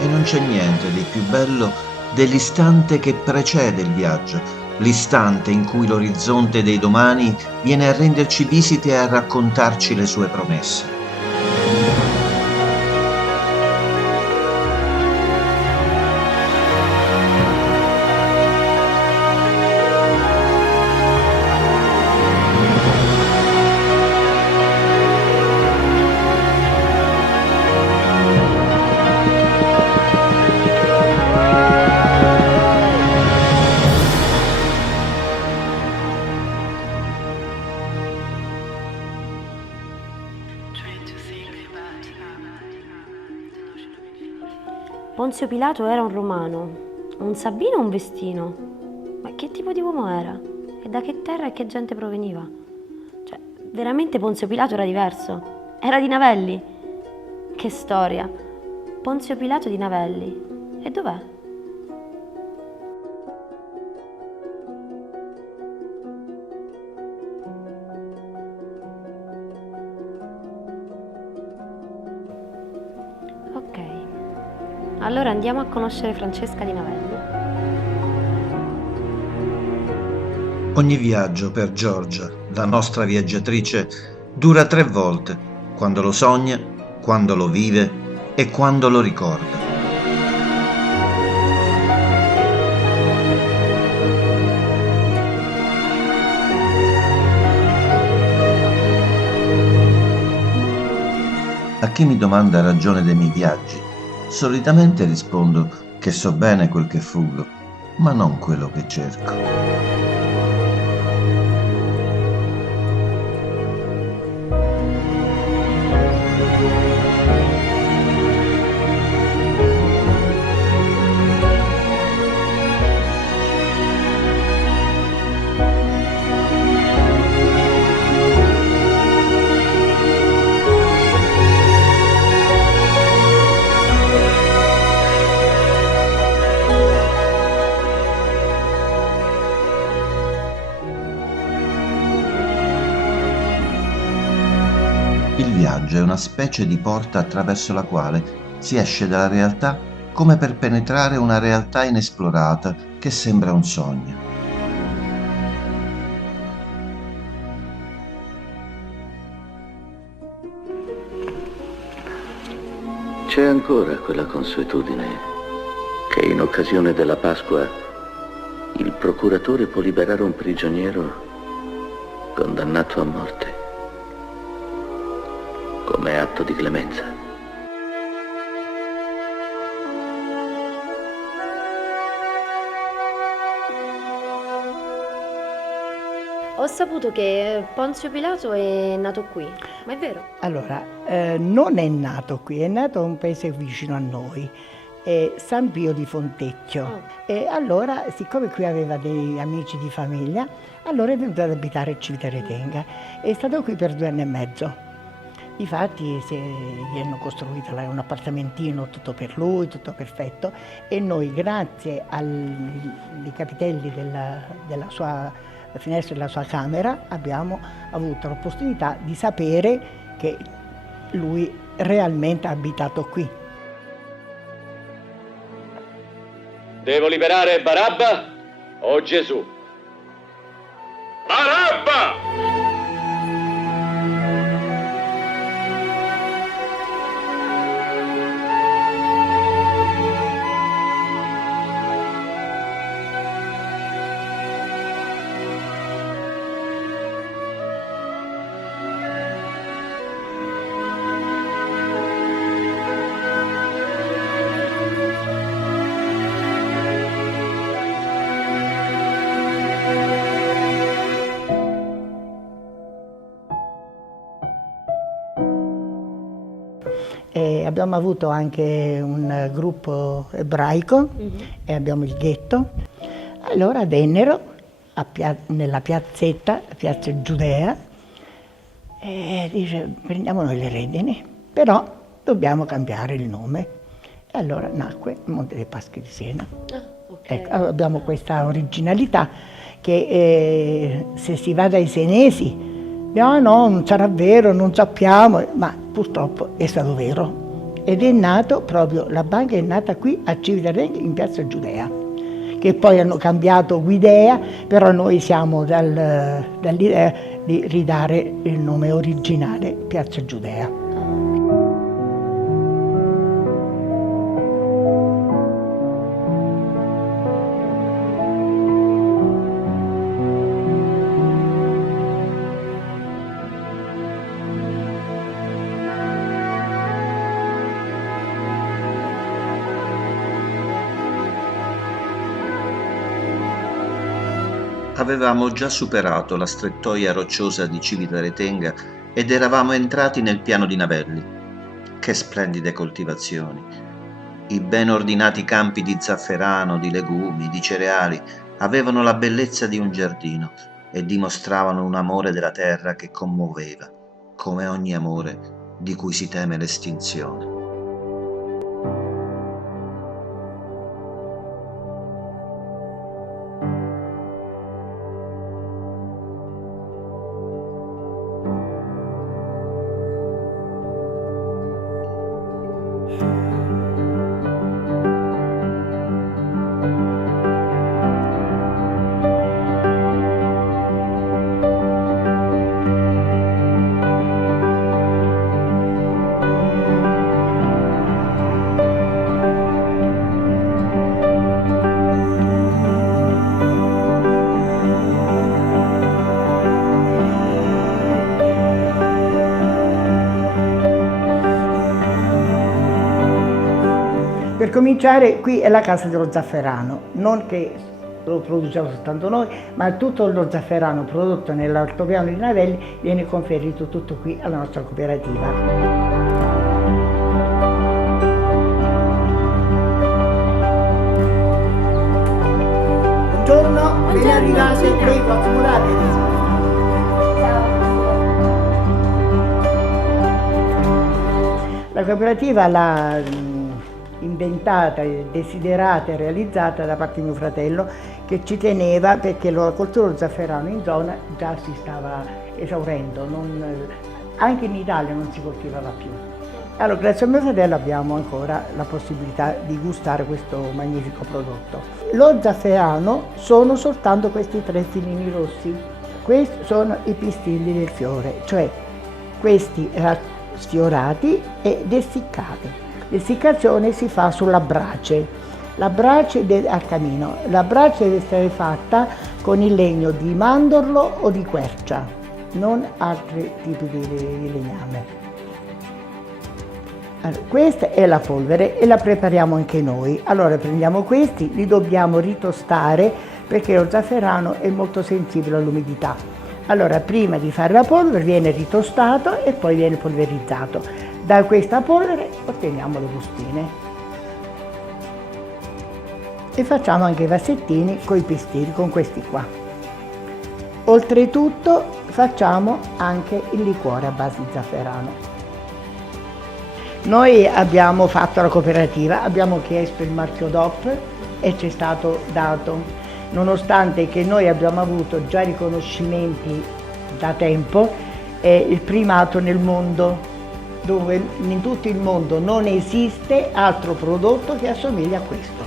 E non c'è niente di più bello dell'istante che precede il viaggio, l'istante in cui l'orizzonte dei domani viene a renderci visite e a raccontarci le sue promesse. Ponzio Pilato era un romano, un Sabino o un Vestino? Ma che tipo di uomo era? E da che terra e che gente proveniva? Cioè, veramente Ponzio Pilato era diverso? Era di Navelli? Che storia! Ponzio Pilato di Navelli. E dov'è? Ok, allora andiamo a conoscere Francesca di Navelli. Ogni viaggio per Giorgia, la nostra viaggiatrice, dura 3 volte, quando lo sogna, quando lo vive e quando lo ricorda. A chi mi domanda ragione dei miei viaggi, solitamente rispondo che so bene quel che frugo, ma non quello che cerco. Il viaggio è una specie di porta attraverso la quale si esce dalla realtà come per penetrare una realtà inesplorata che sembra un sogno. C'è ancora quella consuetudine che in occasione della Pasqua il procuratore può liberare un prigioniero condannato a morte come atto di clemenza. Ho saputo che Ponzio Pilato è nato qui, ma è vero? Allora, non è nato qui, è nato a un paese vicino a noi, San Pio di Fontecchio. Oh. E allora, siccome qui aveva dei amici di famiglia, allora è venuto ad abitare a Civitaretenga. È stato qui per 2 anni e mezzo. Difatti gli hanno costruito un appartamentino tutto per lui, tutto perfetto, e noi grazie ai capitelli della sua finestra della sua camera abbiamo avuto l'opportunità di sapere che lui realmente ha abitato qui. Devo liberare Barabba o Gesù? Barabba! E abbiamo avuto anche un gruppo ebraico e abbiamo il ghetto. Allora vennero nella piazzetta, piazza Giudea, e dice prendiamo noi le redini, però dobbiamo cambiare il nome. E allora nacque il Monte dei Paschi di Siena. Okay. Ecco, abbiamo questa originalità che se si va dai senesi, no, non sarà vero, non sappiamo, ma purtroppo è stato vero. ed è nato proprio, la banca è nata qui a Civitavecchia in Piazza Giudea, che poi hanno cambiato idea, però noi siamo dall'idea di ridare il nome originale Piazza Giudea. Avevamo già superato la strettoia rocciosa di Civitaretenga ed eravamo entrati nel piano di Navelli. Che splendide coltivazioni! I ben ordinati campi di zafferano, di legumi, di cereali avevano la bellezza di un giardino e dimostravano un amore della terra che commuoveva, come ogni amore di cui si teme l'estinzione. Per cominciare, qui è la casa dello zafferano, non che lo produciamo soltanto noi, ma tutto lo zafferano prodotto nell'altopiano di Navelli viene conferito tutto qui alla nostra cooperativa. Buongiorno, ben arrivati qui, accomodate. La cooperativa l'ha inventata, desiderata e realizzata da parte di mio fratello, che ci teneva perché la coltura dello zafferano in zona già si stava esaurendo, anche in Italia non si coltivava più. Allora, grazie a mio fratello abbiamo ancora la possibilità di gustare questo magnifico prodotto. Lo zafferano sono soltanto questi 3 filini rossi. Questi sono i pistilli del fiore, cioè questi sfiorati ed essiccati. L'essiccazione si fa sulla brace, la brace al camino. La brace deve essere fatta con il legno di mandorlo o di quercia, non altri tipi di legname. Allora, questa è la polvere e la prepariamo anche noi. Allora prendiamo questi, li dobbiamo ritostare perché lo zafferano è molto sensibile all'umidità. Allora prima di fare la polvere viene ritostato e poi viene polverizzato. Da questa polvere otteniamo le bustine e facciamo anche i vassettini con i pistili, con questi qua. Oltretutto facciamo anche il liquore a base di zafferano. Noi abbiamo fatto la cooperativa, abbiamo chiesto il marchio DOP e ci è stato dato, nonostante che noi abbiamo avuto già riconoscimenti da tempo, è il primato nel mondo, dove in tutto il mondo non esiste altro prodotto che assomiglia a questo.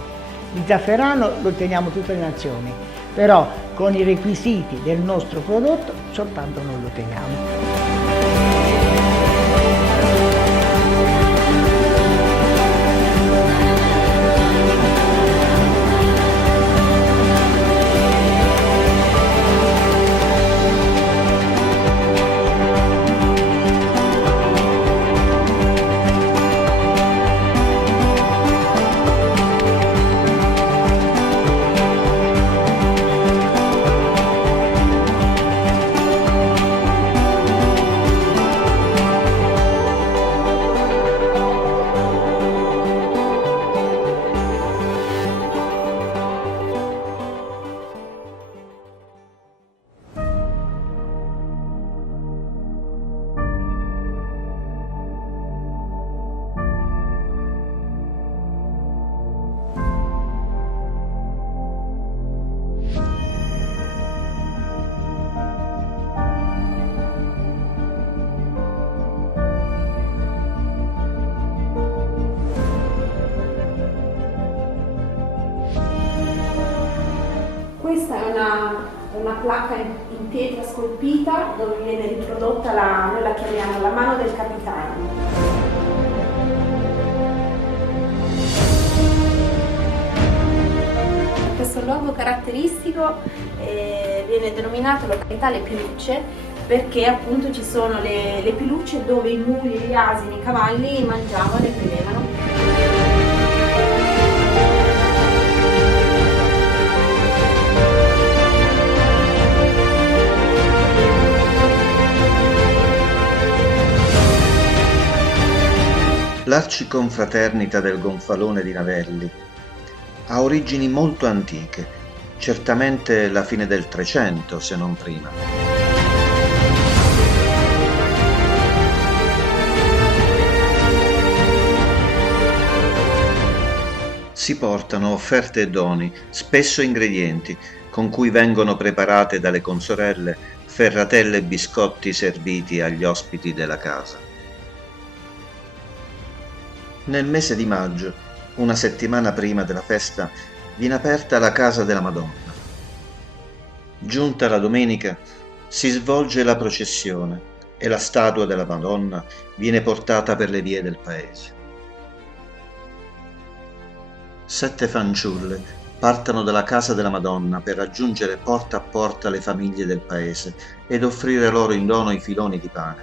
Il zafferano lo teniamo tutte le nazioni, però con i requisiti del nostro prodotto soltanto noi lo teniamo. Questa è una placca in pietra scolpita dove viene riprodotta noi la chiamiamo la mano del capitano. Questo logo caratteristico viene denominato località Le Pilucce perché appunto ci sono le pilucce dove i muli, gli asini, i cavalli mangiavano e bevevano. L'Arciconfraternita del Gonfalone di Navelli ha origini molto antiche, certamente la fine del Trecento, se non prima. Si portano offerte e doni, spesso ingredienti, con cui vengono preparate dalle consorelle ferratelle e biscotti serviti agli ospiti della casa. Nel mese di maggio, una settimana prima della festa, viene aperta la Casa della Madonna. Giunta la domenica, si svolge la processione e la statua della Madonna viene portata per le vie del paese. 7 fanciulle partono dalla Casa della Madonna per raggiungere porta a porta le famiglie del paese ed offrire loro in dono i filoni di pane,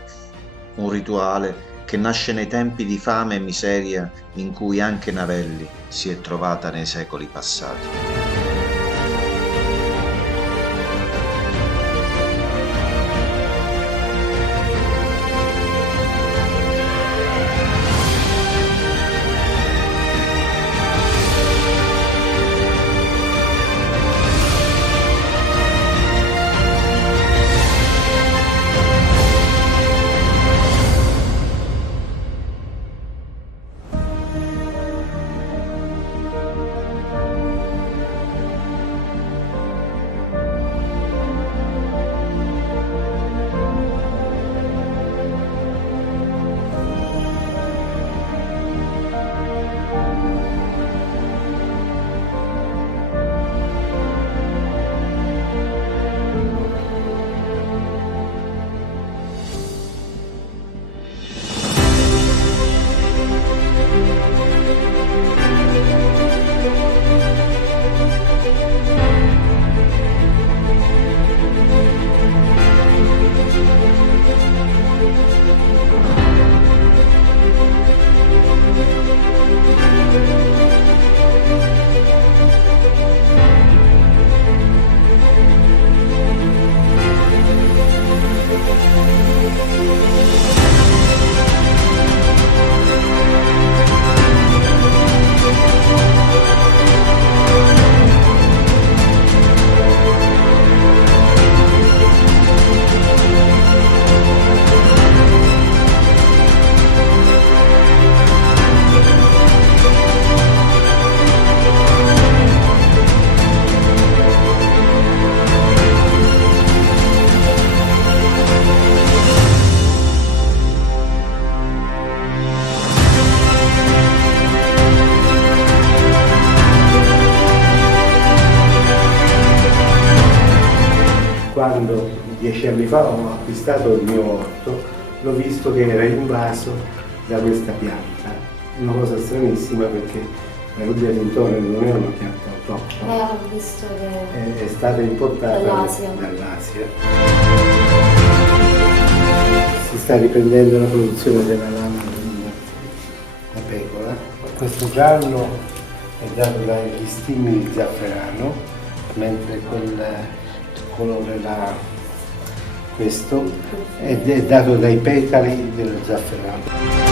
un rituale che nasce nei tempi di fame e miseria in cui anche Navelli si è trovata nei secoli passati. Quando 10 anni fa ho acquistato il mio orto, l'ho visto che era invaso da questa pianta. Una cosa stranissima perché la Rubbia Tintoria non è una pianta autoctona. Ho visto che È stata importata dall'Asia. Si sta riprendendo la produzione della lana da pecora. Questo giallo è dato dagli stimoli di zafferano, mentre quel colore là, questo, è dato dai petali dello zafferano.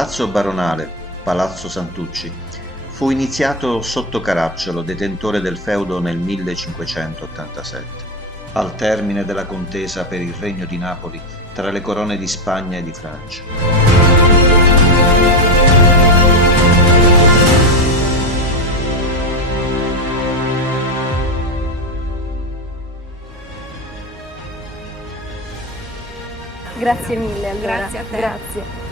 Palazzo Baronale, Palazzo Santucci, fu iniziato sotto Caracciolo, detentore del feudo nel 1587, al termine della contesa per il Regno di Napoli tra le corone di Spagna e di Francia. Grazie mille allora. Grazie a te. Grazie.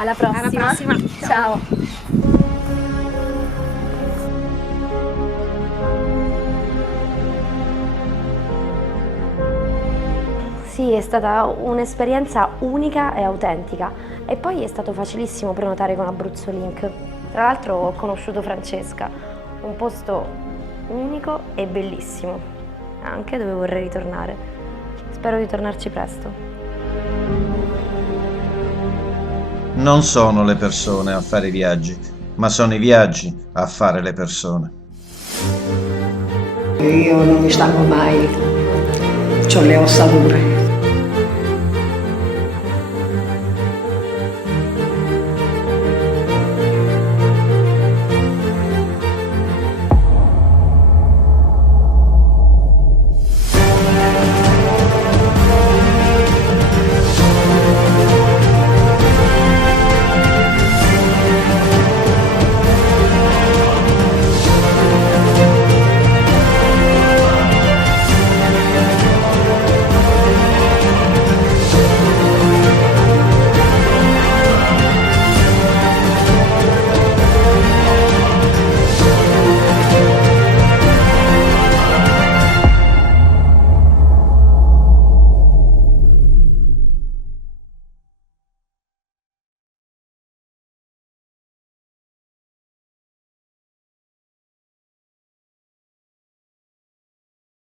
Alla prossima. Alla prossima. Ciao. Sì, è stata un'esperienza unica e autentica e poi è stato facilissimo prenotare con Abruzzo Link. Tra l'altro ho conosciuto Francesca, un posto unico e bellissimo, anche dove vorrei ritornare. Spero di tornarci presto. Non sono le persone a fare i viaggi, ma sono i viaggi a fare le persone. Io non mi stanco mai, ho le ossa dure.